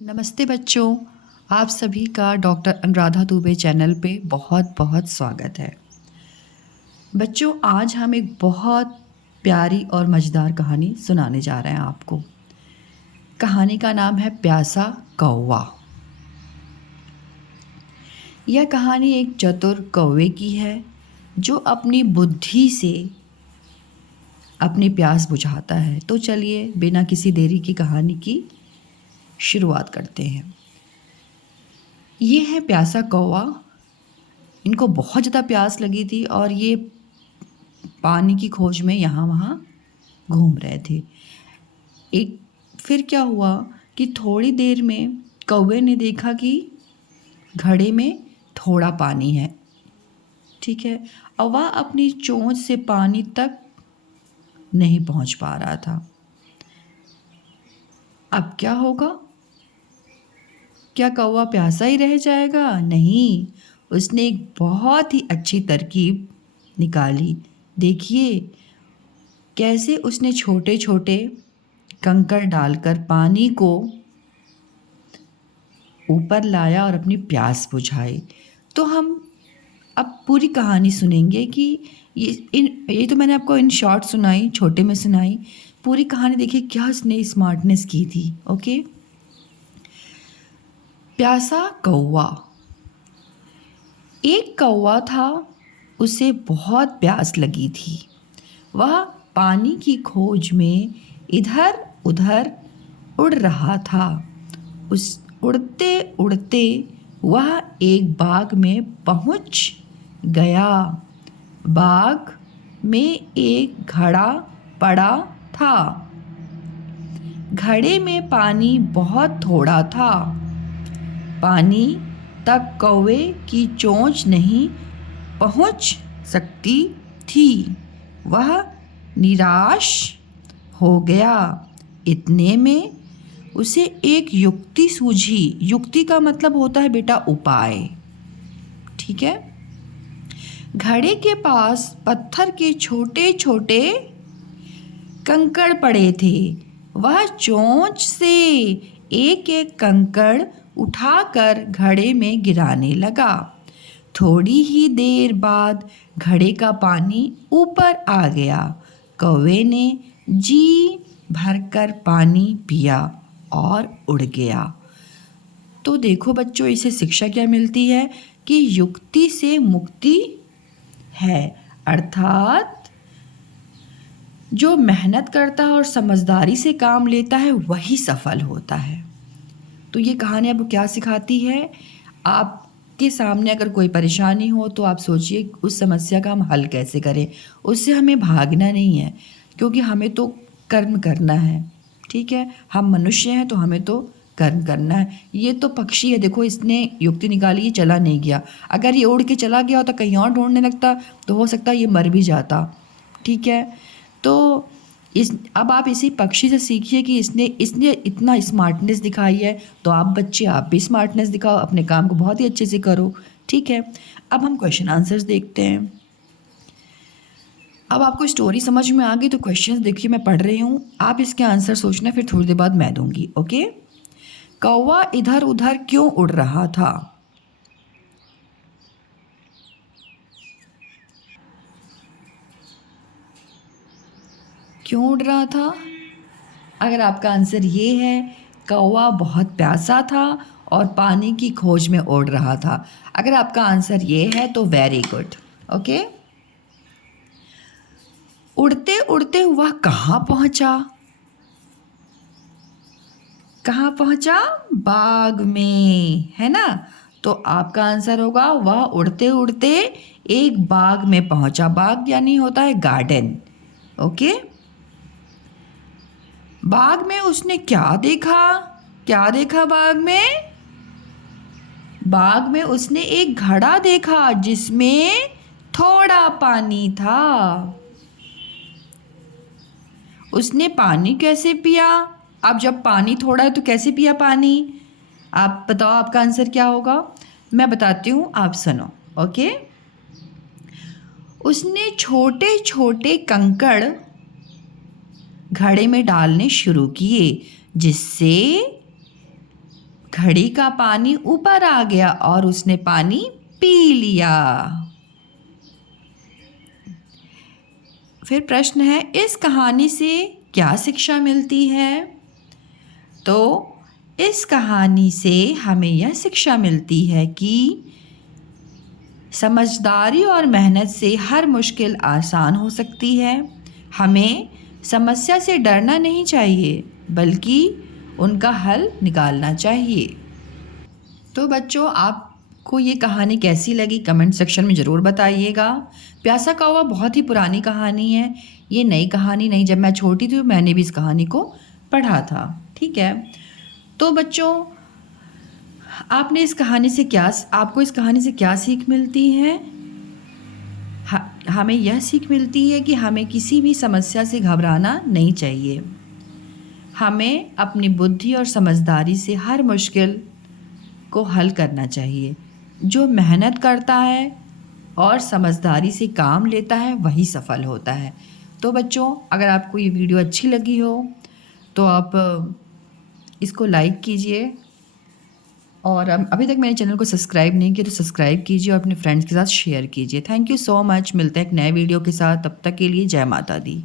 नमस्ते बच्चों, आप सभी का डॉक्टर अनुराधा दुबे चैनल पे बहुत बहुत स्वागत है। बच्चों, आज हम एक बहुत प्यारी और मज़ेदार कहानी सुनाने जा रहे हैं आपको। कहानी का नाम है प्यासा कौवा। यह कहानी एक चतुर कौवे की है जो अपनी बुद्धि से अपनी प्यास बुझाता है। तो चलिए बिना किसी देरी की कहानी की शुरुआत करते हैं। ये है प्यासा कौवा। इनको बहुत ज़्यादा प्यास लगी थी और ये पानी की खोज में यहाँ वहाँ घूम रहे थे। एक फिर क्या हुआ कि थोड़ी देर में कौवे ने देखा कि घड़े में थोड़ा पानी है। ठीक है, और वह अपनी चोंच से पानी तक नहीं पहुँच पा रहा था। अब क्या होगा? क्या कौवा प्यासा ही रह जाएगा? नहीं, उसने एक बहुत ही अच्छी तरकीब निकाली। देखिए कैसे उसने छोटे छोटे कंकड़ डालकर पानी को ऊपर लाया और अपनी प्यास बुझाई। तो हम अब पूरी कहानी सुनेंगे कि ये तो मैंने आपको इन शॉर्ट सुनाई, छोटे में सुनाई। पूरी कहानी देखिए क्या उसने स्मार्टनेस की थी। ओके, प्यासा कौवा। एक कौवा था, उसे बहुत प्यास लगी थी। वह पानी की खोज में इधर उधर उड़ रहा था। उस उड़ते उड़ते वह एक बाग में पहुंच गया। बाग में एक घड़ा पड़ा था। घड़े में पानी बहुत थोड़ा था। पानी तक कौवे की चोंच नहीं पहुंच सकती थी। वह निराश हो गया। इतने में उसे एक युक्ति सूझी। युक्ति का मतलब होता है बेटा उपाय। ठीक है, घड़े के पास पत्थर के छोटे छोटे कंकड़ पड़े थे। वह चोंच से एक एक कंकड़ उठाकर घड़े में गिराने लगा। थोड़ी ही देर बाद घड़े का पानी ऊपर आ गया। कौवे ने जी भरकर पानी पिया और उड़ गया। तो देखो बच्चों, इसे शिक्षा क्या मिलती है कि युक्ति से मुक्ति है, अर्थात जो मेहनत करता है और समझदारी से काम लेता है वही सफल होता है। तो ये कहानी आपको क्या सिखाती है? आपके सामने अगर कोई परेशानी हो तो आप सोचिए उस समस्या का हम हल कैसे करें। उससे हमें भागना नहीं है, क्योंकि हमें तो कर्म करना है। ठीक है, हम मनुष्य हैं तो हमें तो कर्म करना है। ये तो पक्षी है, देखो इसने युक्ति निकाली, ये चला नहीं गया। अगर ये उड़ के चला गया होता, कहीं और ढूंढने लगता, तो हो सकता है ये मर भी जाता। ठीक है, तो अब आप इसी पक्षी से सीखिए कि इसने इतना स्मार्टनेस दिखाई है, तो आप बच्चे आप भी स्मार्टनेस दिखाओ, अपने काम को बहुत ही अच्छे से करो। ठीक है, अब हम क्वेश्चन आंसर्स देखते हैं। अब आपको स्टोरी समझ में आ गई तो क्वेश्चंस देखिए मैं पढ़ रही हूँ, आप इसके आंसर सोचना, फिर थोड़ी देर बाद मैं दूंगी। ओके, कौवा इधर उधर क्यों उड़ रहा था? क्यों उड़ रहा था? अगर आपका आंसर ये है, कौवा बहुत प्यासा था और पानी की खोज में उड़ रहा था। अगर आपका आंसर ये है तो वेरी गुड। ओके, उड़ते उड़ते वह कहाँ पहुँचा? कहाँ पहुँचा? बाग में, है ना? तो आपका आंसर होगा वह उड़ते उड़ते एक बाग में पहुँचा। बाग यानी होता है गार्डन। ओके, बाग में उसने क्या देखा? क्या देखा बाग में? बाग में उसने एक घड़ा देखा जिसमें थोड़ा पानी था। उसने पानी कैसे पिया? अब जब पानी थोड़ा है तो कैसे पिया पानी? आप बताओ, आपका आंसर क्या होगा? मैं बताती हूँ, आप सुनो। ओके, उसने छोटे छोटे कंकड़ घड़े में डालने शुरू किए, जिससे घड़ी का पानी ऊपर आ गया और उसने पानी पी लिया। फिर प्रश्न है, इस कहानी से क्या शिक्षा मिलती है? तो इस कहानी से हमें यह शिक्षा मिलती है कि समझदारी और मेहनत से हर मुश्किल आसान हो सकती है। हमें समस्या से डरना नहीं चाहिए, बल्कि उनका हल निकालना चाहिए। तो बच्चों, आपको ये कहानी कैसी लगी कमेंट सेक्शन में ज़रूर बताइएगा। प्यासा कौवा बहुत ही पुरानी कहानी है, ये नई कहानी नहीं। जब मैं छोटी थी मैंने भी इस कहानी को पढ़ा था। ठीक है, तो बच्चों आपको इस कहानी से क्या सीख मिलती है? हमें यह सीख मिलती है कि हमें किसी भी समस्या से घबराना नहीं चाहिए। हमें अपनी बुद्धि और समझदारी से हर मुश्किल को हल करना चाहिए। जो मेहनत करता है और समझदारी से काम लेता है वही सफल होता है। तो बच्चों, अगर आपको ये वीडियो अच्छी लगी हो तो आप इसको लाइक कीजिए, और अभी तक मेरे चैनल को सब्सक्राइब नहीं किया तो सब्सक्राइब कीजिए और अपने फ्रेंड्स के साथ शेयर कीजिए। Thank you so much. मिलते हैं एक नए वीडियो के साथ, तब तक के लिए जय माता दी।